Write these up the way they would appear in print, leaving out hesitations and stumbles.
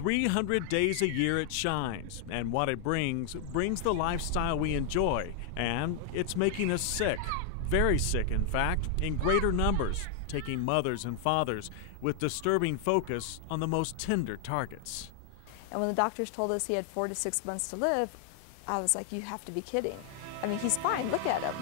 300 days a year it shines, and what it brings the lifestyle we enjoy, and it's making us sick, very sick in fact, in greater numbers, taking mothers and fathers with disturbing focus on the most tender targets. And when the doctors told us he had 4 to 6 months to live, I was like, you have to be kidding. I mean, he's fine, look at him.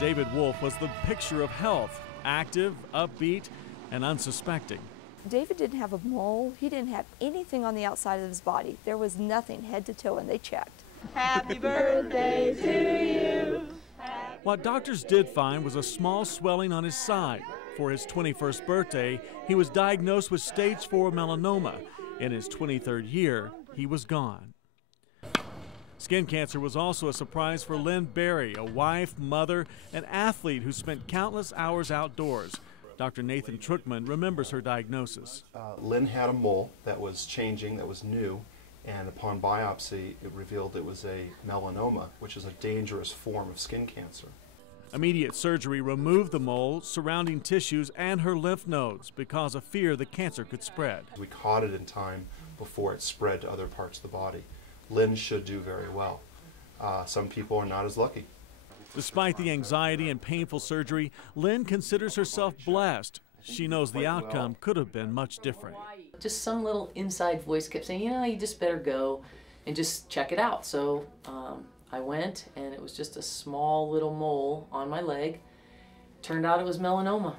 David Wolf was the picture of health, active, upbeat, and unsuspecting. David didn't have a mole. He didn't have anything on the outside of his body. There was nothing head to toe, and they checked. Happy birthday to you. What doctors did find was a small swelling on his side. For his 21st birthday, he was diagnosed with stage 4 melanoma. In his 23rd year, he was gone. Skin cancer was also a surprise for Lynn Berry, a wife, mother, and athlete who spent countless hours outdoors. Dr. Nathan Truckman remembers her diagnosis. Lynn had a mole that was changing, that was new, and upon biopsy it revealed it was a melanoma, which is a dangerous form of skin cancer. Immediate surgery removed the mole, surrounding tissues, and her lymph nodes because of fear the cancer could spread. We caught it in time before it spread to other parts of the body. Lynn should do very well. Some people are not as lucky. Despite the anxiety and painful surgery, Lynn considers herself blessed. She knows the outcome could have been much different. Just some little inside voice kept saying, you just better go and just check it out. So I went, and it was just a small little mole on my leg. Turned out it was melanoma.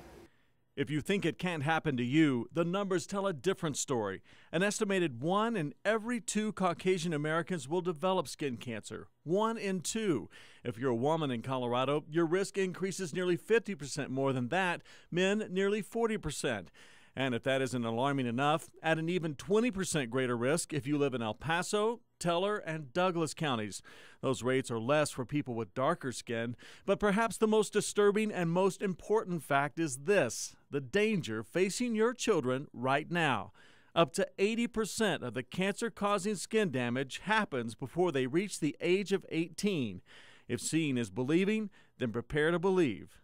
If you think it can't happen to you, the numbers tell a different story. An estimated 1 in every 2 Caucasian Americans will develop skin cancer. 1 in 2. If you're a woman in Colorado, your risk increases nearly 50% more than that, men nearly 40%. And if that isn't alarming enough, at an even 20% greater risk if you live in El Paso, Teller, and Douglas counties. Those rates are less for people with darker skin, but perhaps the most disturbing and most important fact is this: the danger facing your children right now. Up to 80% of the cancer-causing skin damage happens before they reach the age of 18. If seeing is believing, then prepare to believe.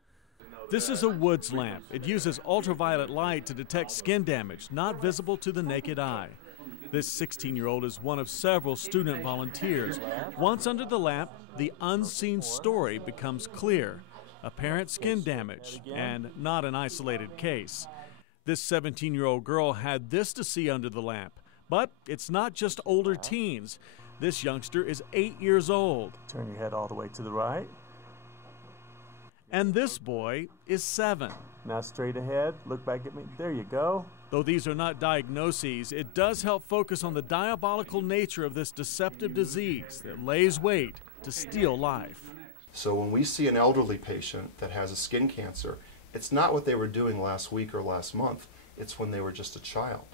This is a Woods lamp. It uses ultraviolet light to detect skin damage, not visible to the naked eye. This 16-year-old is one of several student volunteers. Once under the lamp, the unseen story becomes clear. Apparent skin damage, and not an isolated case. This 17-year-old girl had this to see under the lamp. But it's not just older teens. This youngster is 8 years old. Turn your head all the way to the right. And this boy is 7. Now straight ahead, look back at me. There you go. Though these are not diagnoses, it does help focus on the diabolical nature of this deceptive disease that lays wait to steal life. So when we see an elderly patient that has a skin cancer, it's not what they were doing last week or last month. It's when they were just a child.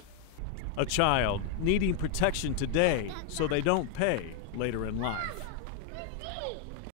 A child needing protection today so they don't pay later in life.